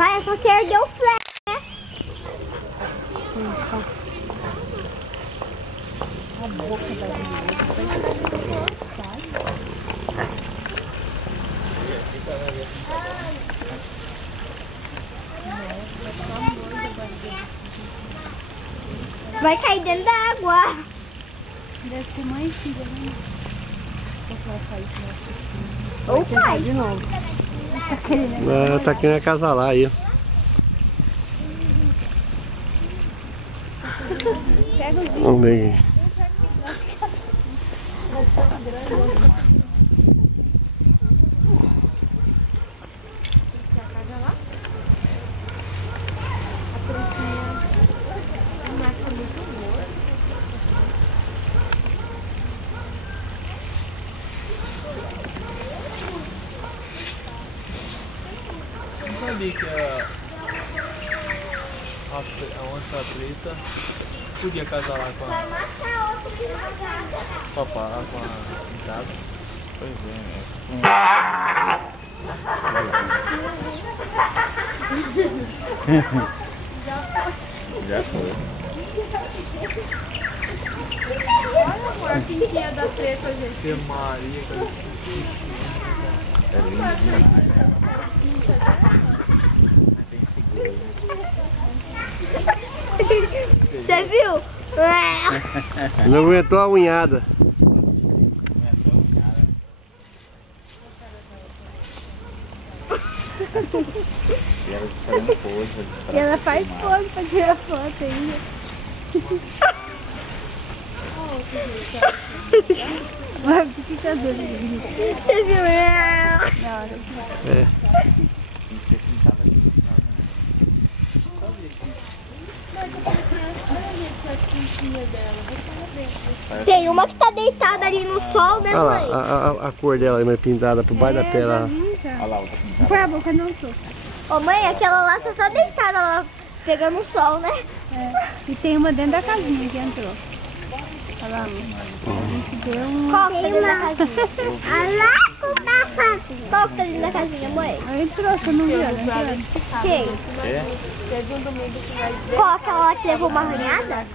Pai, é só você erguer o flash, né? A boca da Vai cair dentro da água. deve ser mãe e filha, né? Ou pai. De novo. Tá querendo acasalar aí, ó. Vamos ver aqui. Não sabia que a onça preta podia casar lá com a papá, com a pintada. Pois é. Já foi. Olha a pintinha da preta, gente. Que Maria, cara. É lindo demais. Tem seguro. Você viu? Não aguentou a unhada. E ela fazendo pose. E ela faz pose pra tirar foto ainda. Vai ficar doido. Você viu? Na hora. É. Tem que ser pintada aqui. Tem uma que tá deitada ali no sol, né, Olha mãe? lá, a cor dela é pintada por baixo da pele. já Lá. vi já. Olha lá, outra pintada. Põe a boca não sou. Ô mãe, aquela lá tá só deitada, ela pegando o sol, né? É. E tem uma dentro da casinha que entrou. Olha lá, a gente deu um... Qual que tá dentro da casinha? Qual que tá dentro da casinha, mãe? Ela entrou, você não viu? Ela entrou. Quem? É? Qual aquela lá que levou uma arranhada?